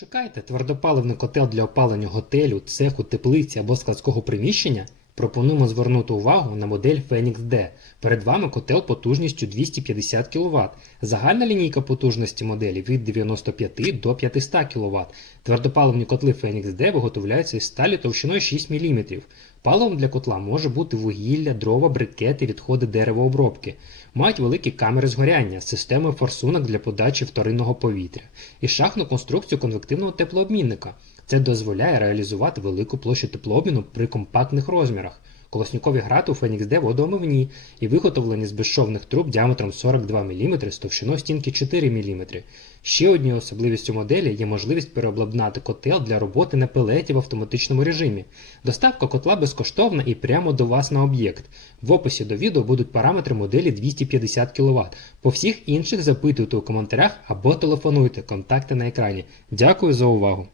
Шукаєте твердопаливний котел для опалення готелю, цеху, теплиці або складського приміщення? Пропонуємо звернути увагу на модель Phoenix D. Перед вами котел потужністю 250 кВт. Загальна лінійка потужності моделі від 95 до 500 кВт. Твердопаливні котли Phoenix D виготовляються із сталі товщиною 6 мм. Паливом для котла може бути вугілля, дрова, брикети, відходи деревообробки. Мають великі камери згоряння з системою форсунок для подачі вторинного повітря і шахтну конструкцію конвективного теплообмінника. Це дозволяє реалізувати велику площу теплообміну при компактних розмірах. Колоснікові грати у Phoenix D водоомивні і виготовлені з безшовних труб діаметром 42 мм з товщиною стінки 4 мм. Ще однією особливістю моделі є можливість переобладнати котел для роботи на пелеті в автоматичному режимі. Доставка котла безкоштовна і прямо до вас на об'єкт. В описі до відео будуть параметри моделі 250 кВт. По всіх інших запитуйте у коментарях або телефонуйте. Контакти на екрані. Дякую за увагу!